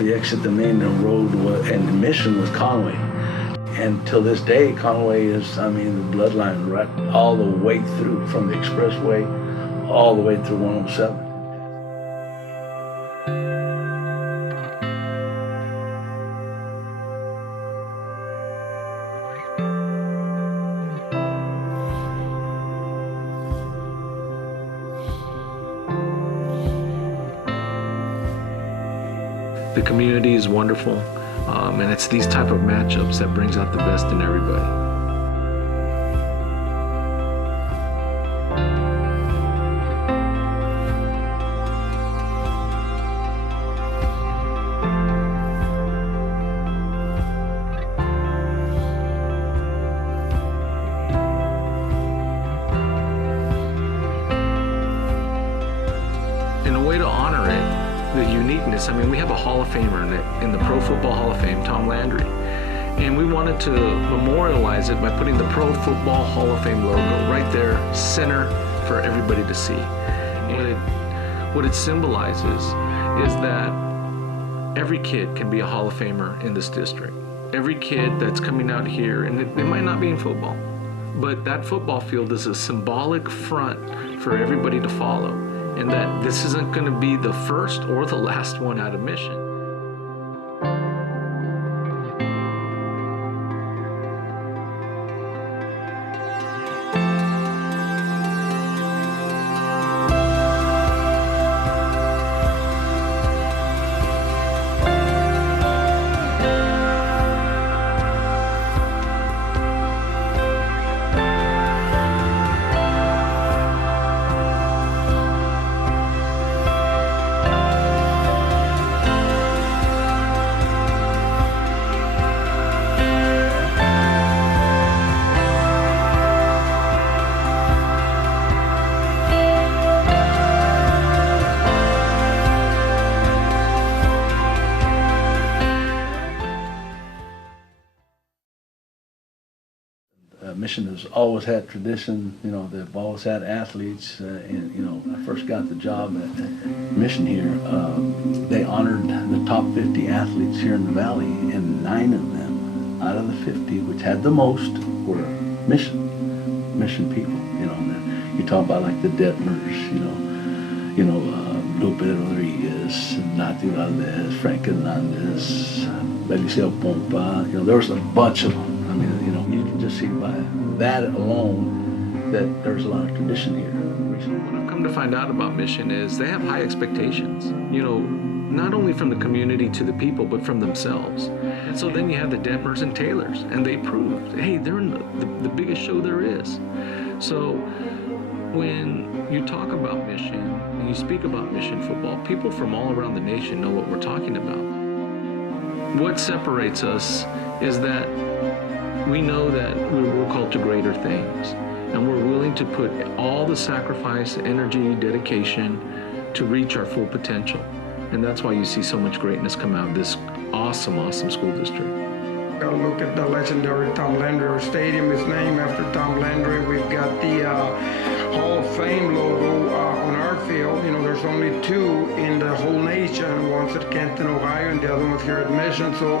the exit, the main road and the mission was Conway. And till this day, Conway is, I mean, the bloodline right all the way through, from the expressway all the way through 107. The community is wonderful, and it's these type of matchups that brings out the best in everybody. In a way to honor it, the uniqueness, I mean, we have a Hall of Famer in the Pro Football Hall of Fame, Tom Landry. And we wanted to memorialize it by putting the Pro Football Hall of Fame logo right there, center for everybody to see. And what it symbolizes is that every kid can be a Hall of Famer in this district. Every kid that's coming out here, and it might not be in football, but that football field is a symbolic front for everybody to follow. And that this isn't going to be the first or the last one out of Mission. Mission has always had tradition, you know, they've always had athletes, and, you know, when I first got the job at Mission here, they honored the top 50 athletes here in the valley, and 9 of them out of the 50, which had the most, were Mission people, you know. And then you talk about like the Detmers, Lupe Rodriguez, Nati Valdez, Frank Hernandez, Belisario Pompa, you know, there was a bunch of them. I mean, you know, you can just see by that alone that there's a lot of tradition here. What I've come to find out about Mission is they have high expectations, you know, not only from the community to the people, but from themselves. And so then you have the Detmers and Taylors, and they proved, hey, they're in the biggest show there is. So when you talk about Mission, and you speak about Mission football, people from all around the nation know what we're talking about. What separates us is that we know that we're called to greater things, and we're willing to put all the sacrifice, energy, dedication to reach our full potential. And that's why you see so much greatness come out of this awesome, awesome school district. Got to look at the legendary Tom Landry Stadium is named after Tom Landry. We've got the Hall of Fame logo on our field. You know, there's only 2 in the whole nation. One's at Kenton, Ohio, and the other one's here at Mission. So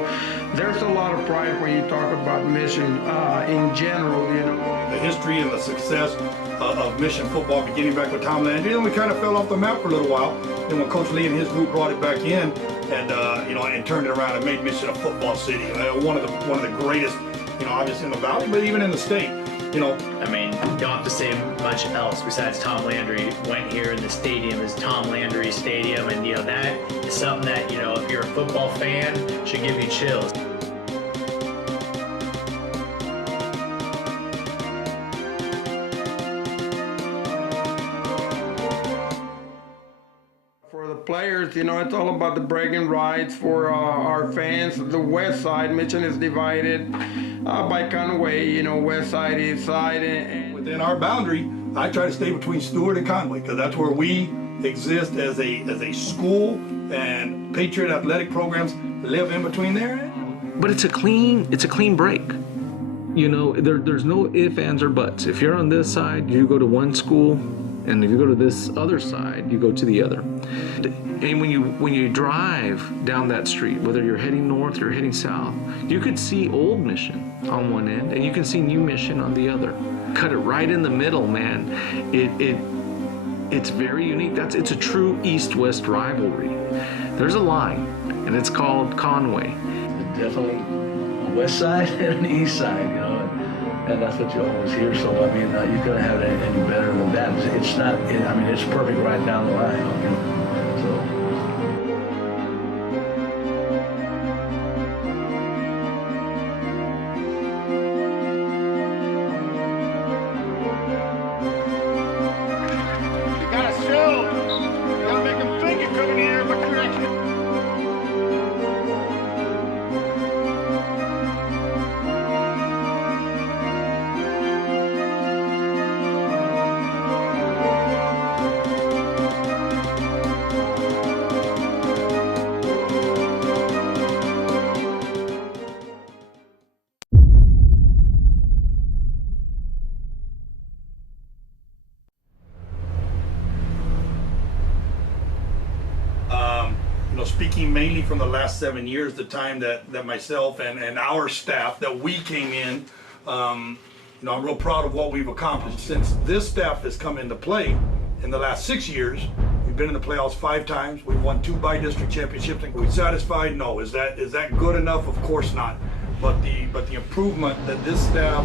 there's a lot of pride when you talk about Mission in general, you know. The history and the success of Mission football beginning back with Tom Landry. Then we kind of fell off the map for a little while. Then when Coach Lee and his group brought it back in, and and turned it around and made Mission a football city. One of the greatest, you know, obviously in the valley, but even in the state. You know, I mean, don't have to say much else besides Tom Landry went here, and the stadium is Tom Landry Stadium, and you know that is something that, you know, if you're a football fan, should give you chills. Players, you know, it's all about the bragging rights for our fans. The west side, Mission is divided by Conway, you know, west side, east side. And within our boundary, I try to stay between Stewart and Conway, because that's where we exist as a school, and Patriot athletic programs live in between there. But it's a clean break. You know, there's no ifs, ands, or buts. If you're on this side, you go to one school, And if you go to this other side, you go to the other. And when you drive down that street, whether you're heading north or heading south, you could see Old Mission on one end, and you can see New Mission on the other. Cut it right in the middle, man. It's very unique. It's a true east-west rivalry. There's a line, and it's called Conway. Definitely a west side and an east side, you know, and that's what you always hear. So I mean, you couldn't have it any better than that. It's not. I mean, it's perfect right down the line. You know? Speaking mainly from the last 7 years, the time that myself and our staff, that we came in, I'm real proud of what we've accomplished. Since this staff has come into play in the last 6 years, we've been in the playoffs 5 times. We've won 2 by-district championships. Are we satisfied? No. Is that good enough? Of course not. But the improvement that this staff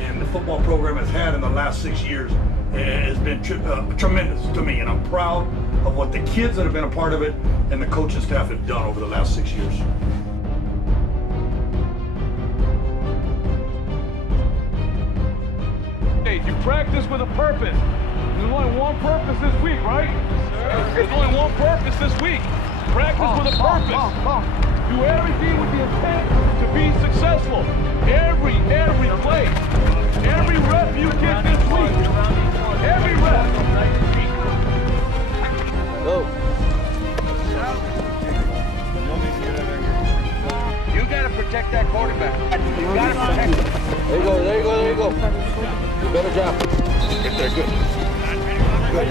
and the football program has had in the last 6 years has been tremendous to me, and I'm proud of what the kids that have been a part of it and the coaching staff have done over the last 6 years. Hey, you practice with a purpose. There's only one purpose this week, right? There's only one purpose this week. Practice with a purpose. Do everything with the intent to be successful. Every play. Every rep you get this week. Every rep. Go. You gotta protect that quarterback. You gotta protect him. There you go. Better job. Get there, good. Good.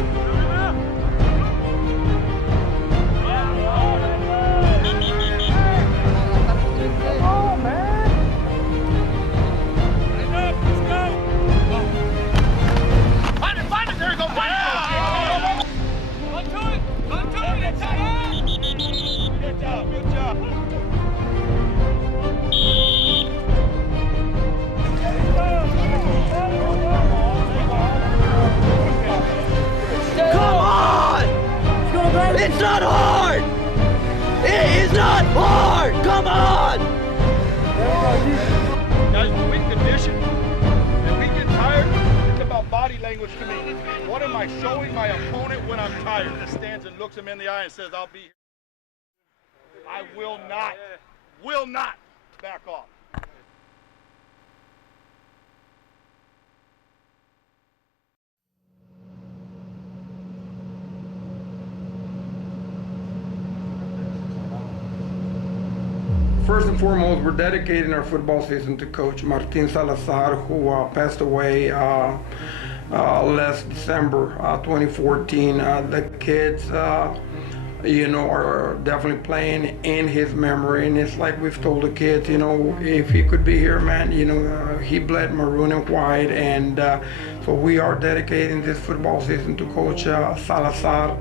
It's not hard! It is not hard! Come on! Guys, when we condition and we get tired, it's about body language to me. What am I showing my opponent when I'm tired? That stands and looks him in the eye and says, I'll be here. I will not back off. First and foremost, we're dedicating our football season to Coach Martin Salazar, who passed away last December 2014. The kids, are definitely playing in his memory, and it's like we've told the kids, if he could be here, man, he bled maroon and white, and so we are dedicating this football season to Coach Salazar.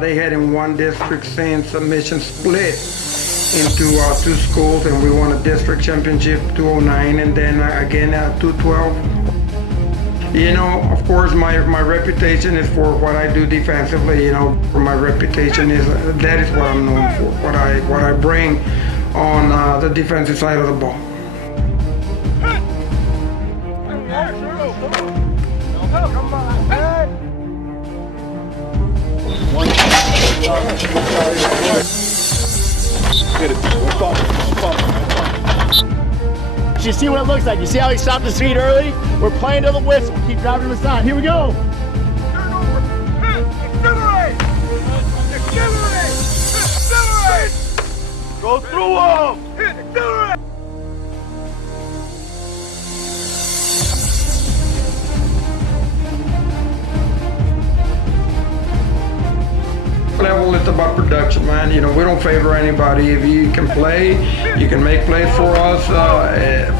They had in one district since Mission split into 2 schools, and we won a district championship 2009, and then again 2012. Of course, my reputation is for what I do defensively. My reputation is that is what I'm known for. What I bring on the defensive side of the ball. Get it. Watch, you see what it looks like. You see how he stopped his feet early? We're playing to the whistle. Keep driving him aside. Here we go. Accelerate! Accelerate! Accelerate! Go through them! Accelerate! Level, it's about production, man. You know, we don't favor anybody. If you can play, you can make plays for us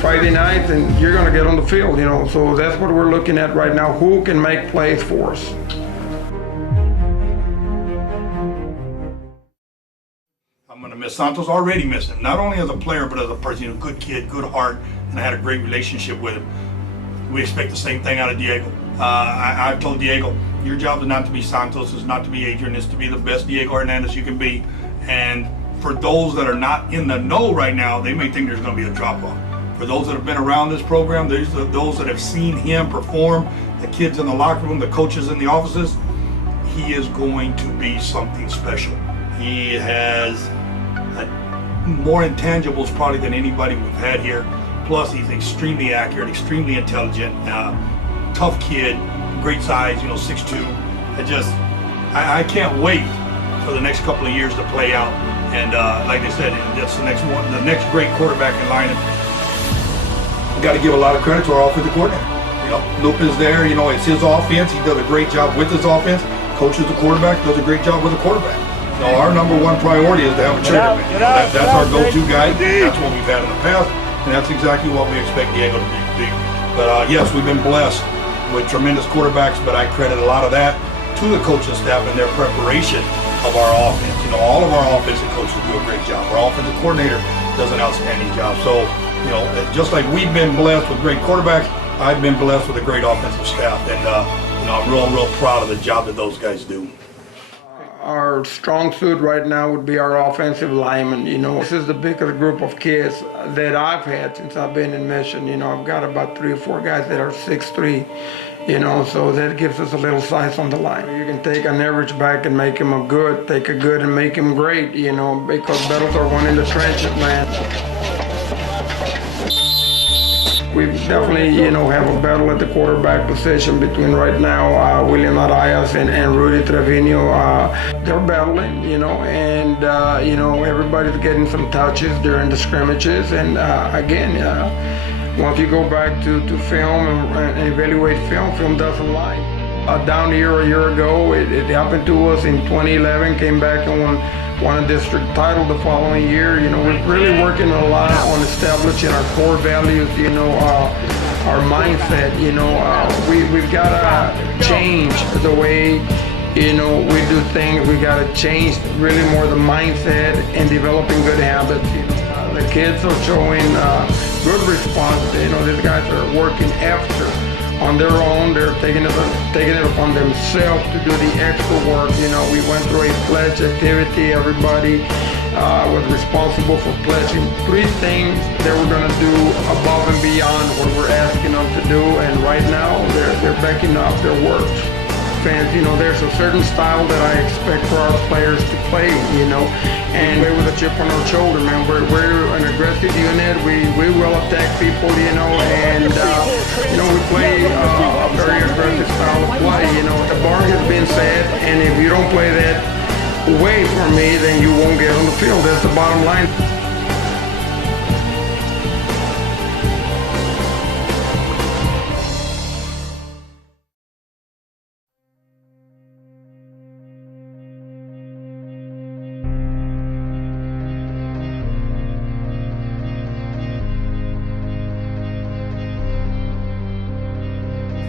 Friday night, and you're going to get on the field, you know. So that's what we're looking at right now. Who can make plays for us? I'm going to miss Santos, already miss him. Not only as a player, but as a person. You know, good kid, good heart, and I had a great relationship with him. We expect the same thing out of Diego. I've told Diego, your job is not to be Santos, is not to be Adrian, is to be the best Diego Hernandez you can be. And for those that are not in the know right now, they may think there's going to be a drop-off. For those that have been around this program, there's those that have seen him perform, the kids in the locker room, the coaches in the offices, he is going to be something special. He has more intangibles probably than anybody we've had here. Plus, he's extremely accurate, extremely intelligent, tough kid, great size, you know, 6'2". I can't wait for the next couple of years to play out. And like I said, that's the next one, the next great quarterback in line. Got to give a lot of credit to our offensive coordinator. You know, Lupa's there. You know, it's his offense. He does a great job with his offense. Coaches the quarterback, does a great job with the quarterback. You know, our number one priority is to have a cheerleader. That's our go-to guy. That's what we've had in the past, and that's exactly what we expect Diego to be. But yes, we've been blessed with tremendous quarterbacks, but I credit a lot of that to the coaching staff and their preparation of our offense. You know, all of our offensive coaches do a great job. Our offensive coordinator does an outstanding job. So, you know, just like we've been blessed with great quarterbacks, I've been blessed with a great offensive staff, and you know, I'm real proud of the job that those guys do. Our strong suit right now would be our offensive linemen. You know, this is the biggest group of kids that I've had since I've been in Mission. You know, I've got about 3 or 4 guys that are 6'3", you know, so that gives us a little size on the line. You can take an average back and make him a good, take a good and make him great, you know, because battles are won in the trenches, man. We definitely, you know, have a battle at the quarterback position between right now William Arias and Rudy Trevino. They're battling, you know, and, you know, everybody's getting some touches during the scrimmages. And again, once you go back to film and evaluate film doesn't lie. Down here a year ago, it happened to us in 2011, came back and won a district title the following year. You know, we're really working a lot on establishing our core values, you know, our mindset, you know. We've got to change the way, you know, we do things. We got to change really more the mindset and developing good habits. You know, the kids are showing good response. You know, these guys are working after on their own. They're taking it upon themselves to do the extra work. You know, we went through a pledge activity. Everybody was responsible for pledging 3 things they were going to do above and beyond what we're asking them to do. And right now, they're backing up their work. Fans, you know, there's a certain style that I expect for our players to play, you know, and play with a chip on our shoulder, man. We're an aggressive unit. We will attack people, you know, and, you know, we play a very aggressive style of play. You know, the bar has been set, and if you don't play that way for me, then you won't get on the field. That's the bottom line.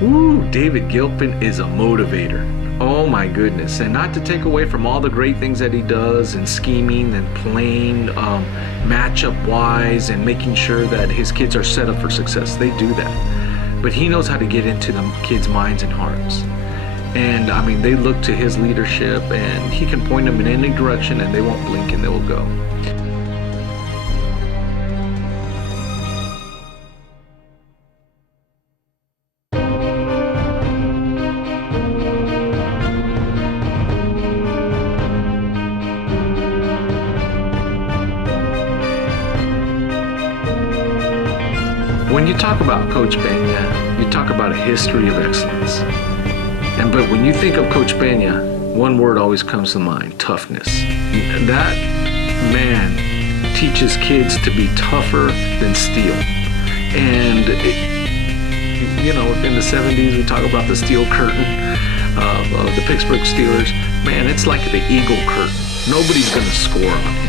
Ooh, David Gilpin is a motivator. Oh my goodness. And not to take away from all the great things that he does and scheming and playing matchup wise and making sure that his kids are set up for success. They do that. But he knows how to get into the kids' minds and hearts. And I mean, they look to his leadership and he can point them in any direction and they won't blink and they will go. When you talk about Coach Peña, you talk about a history of excellence. But when you think of Coach Peña, one word always comes to mind: toughness. That man teaches kids to be tougher than steel. And in the 70s, we talk about the steel curtain of the Pittsburgh Steelers. Man, it's like the eagle curtain. Nobody's going to score on him.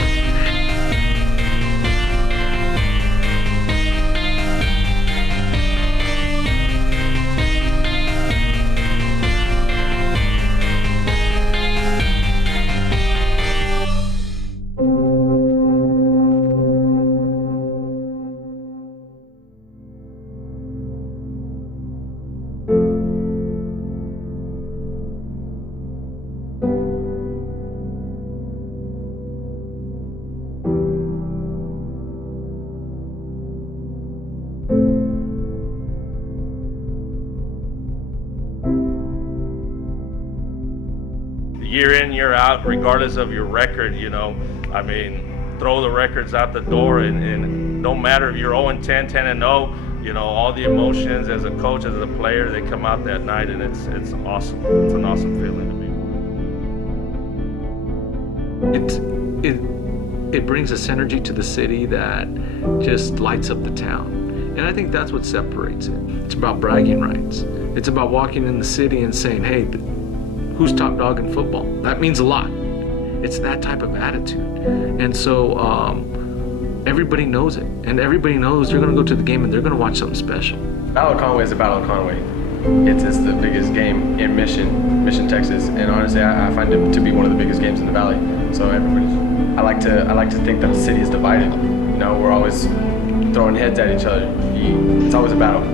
Year in, year out, regardless of your record, throw the records out the door, and no matter if you're 0-10, 10-0, all the emotions as a coach, as a player, they come out that night, and it's awesome. It's an awesome feeling to be. It brings a synergy to the city that just lights up the town. And I think that's what separates it. It's about bragging rights. It's about walking in the city and saying, hey, who's top dog in football? That means a lot. It's that type of attitude. And so everybody knows it. And everybody knows they're going to go to the game and they're going to watch something special. Battle of Conway is a Battle of Conway. It's the biggest game in Mission, Texas. And honestly, I find it to be one of the biggest games in the Valley. So I like to think that the city is divided. We're always throwing heads at each other. It's always a battle.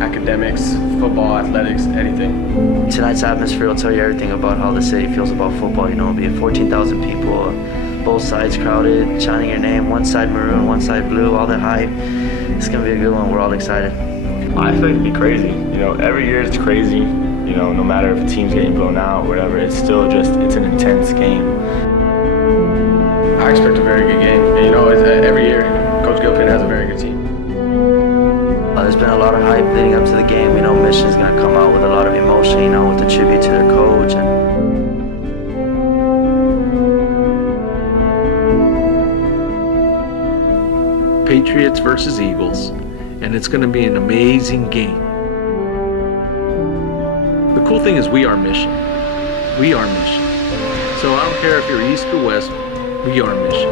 Academics, football, athletics, anything. Tonight's atmosphere will tell you everything about how the city feels about football. It'll be 14,000 people, both sides crowded, chanting your name, one side maroon, one side blue, all that hype. It's gonna be a good one. We're all excited. I expect it to be crazy. Every year it's crazy. No matter if a team's getting blown out or whatever, it's still it's an intense game. I expect a very good game. And every year, Coach Gilpin has a very good team. There's been a lot of hype leading up to the game. Mission's going to come out with a lot of emotion, with the tribute to their coach. Patriots versus Eagles, and it's going to be an amazing game. The cool thing is we are Mission. We are Mission. So I don't care if you're East or West, we are Mission.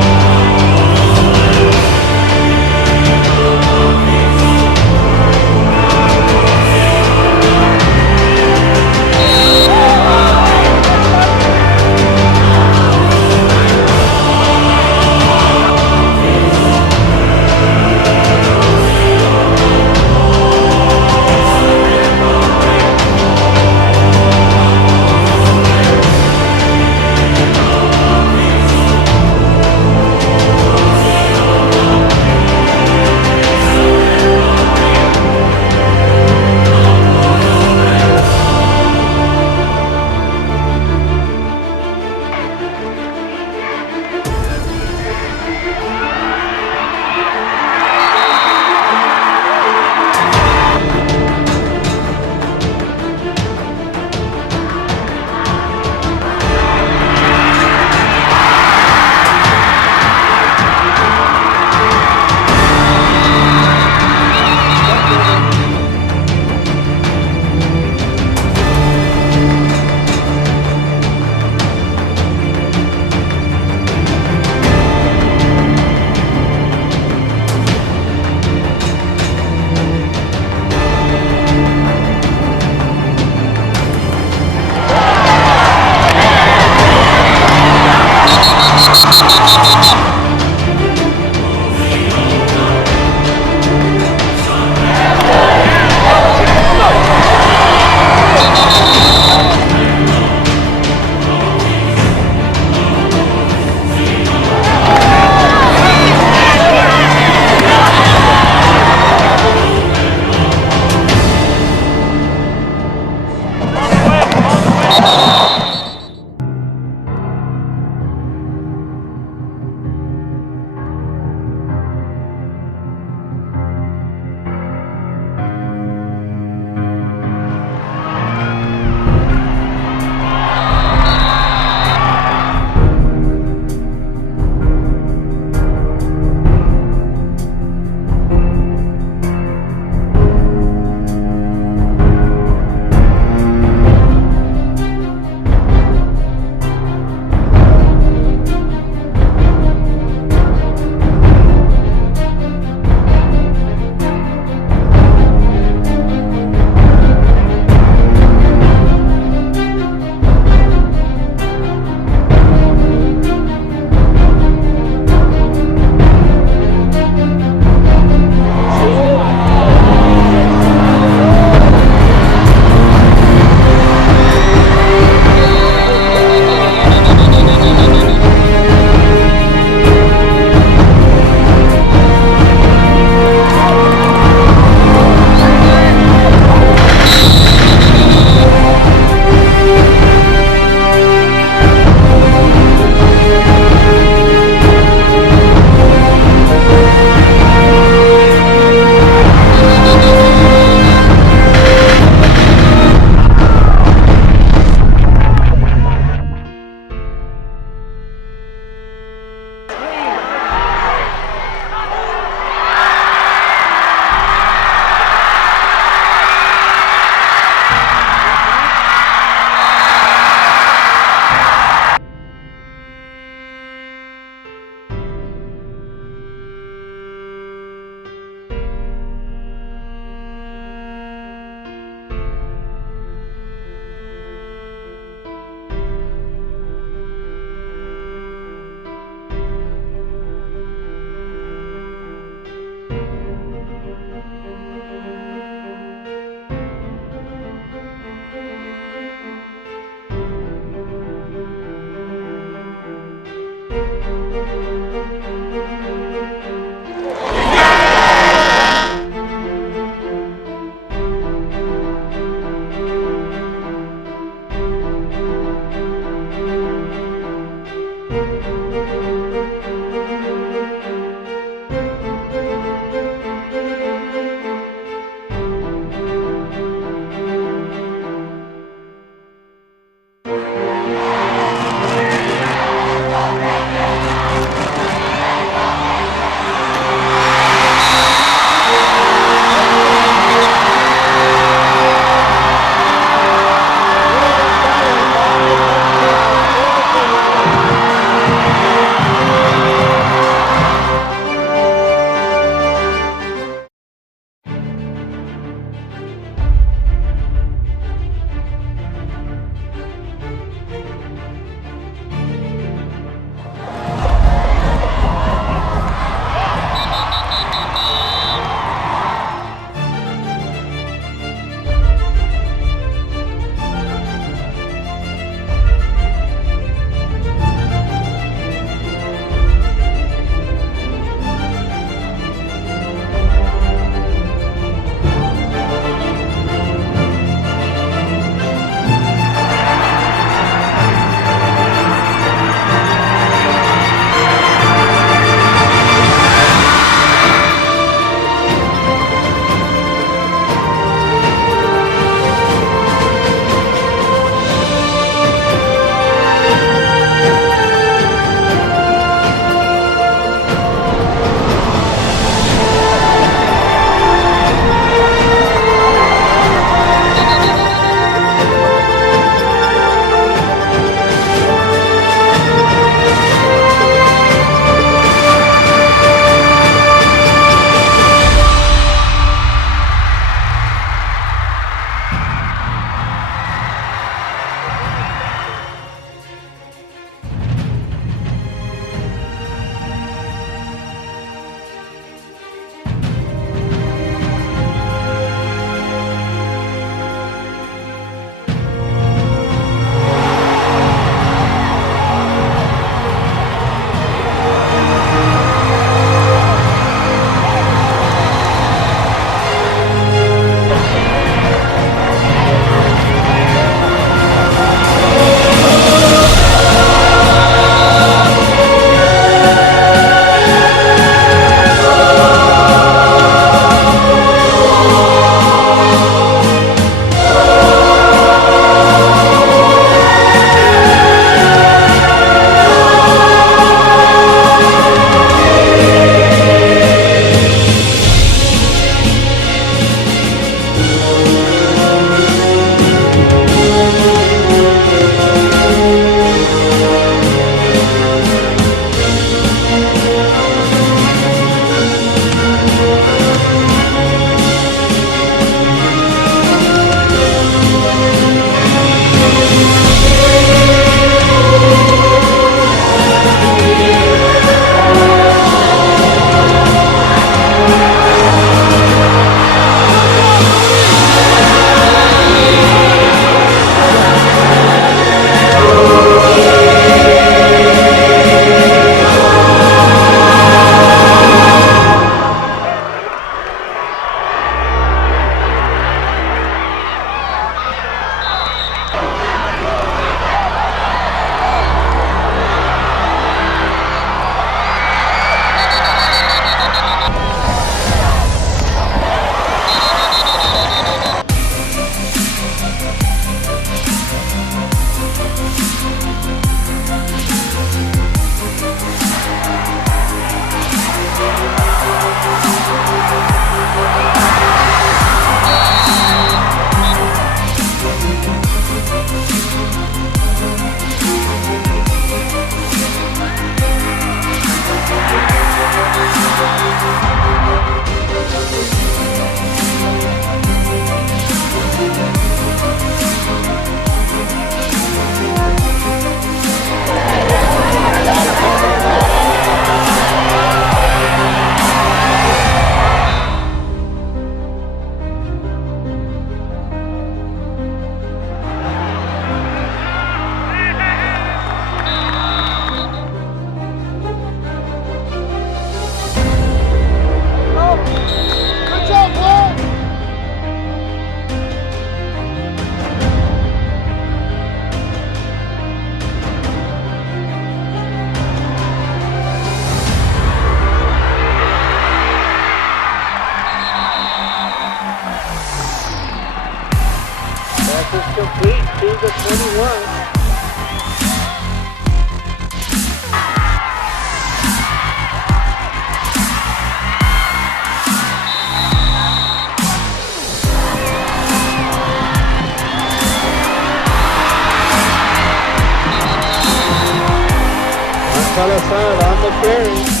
Salazar on the carry.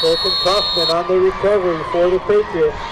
Colton Kaufman on the recovery for the Patriots.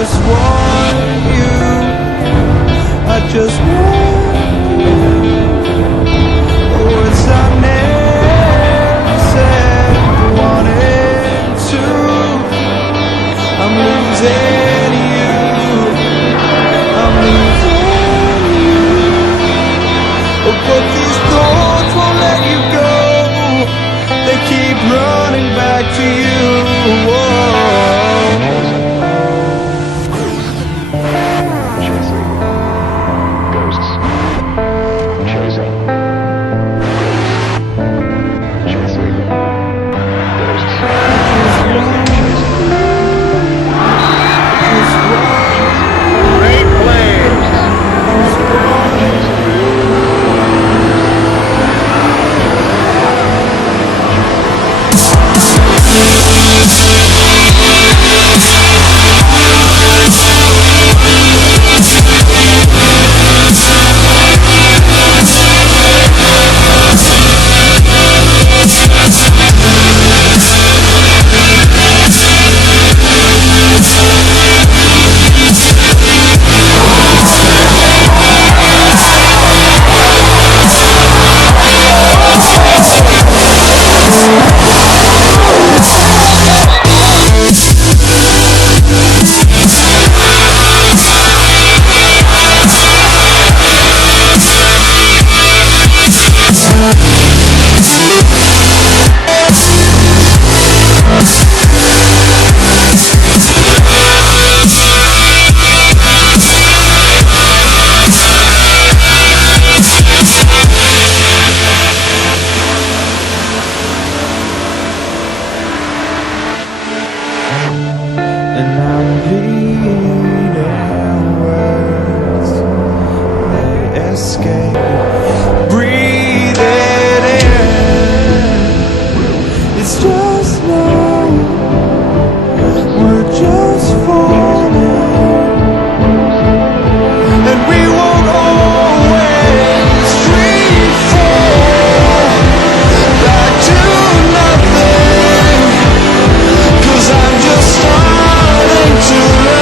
just want you. I just want you. The words I never said, wanted to. I'm losing you. I'm losing you. But these thoughts won't let you go. They keep running back to you. Whoa. To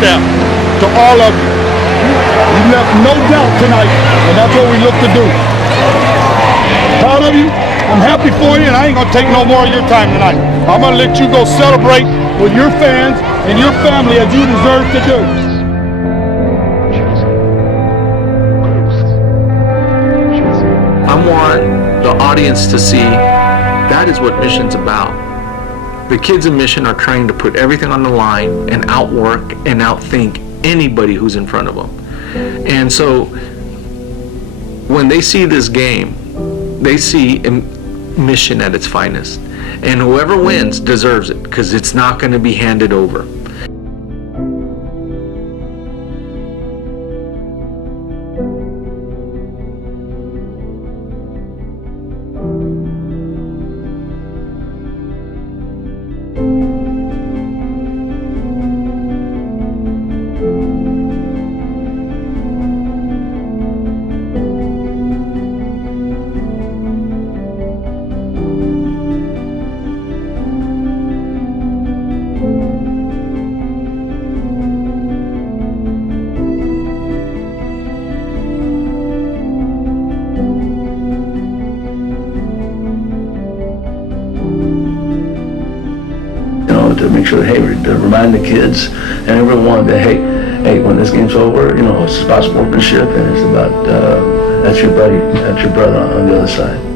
step to all of you. You left no doubt tonight, and that's what we look to do. Proud of you. I'm happy for you, and I ain't gonna take no more of your time tonight. I'm gonna let you go celebrate with your fans and your family as you deserve to do. I want the audience to see that is what Mission's about. The kids in Mission are trying to put everything on the line and outwork and outthink anybody who's in front of them. And so when they see this game, they see Mission at its finest. And whoever wins deserves it, because it's not going to be handed over. To make sure, hey, to remind the kids and everyone that, hey, when this game's over, it's about sportsmanship, and it's about that's your buddy, that's your brother on the other side.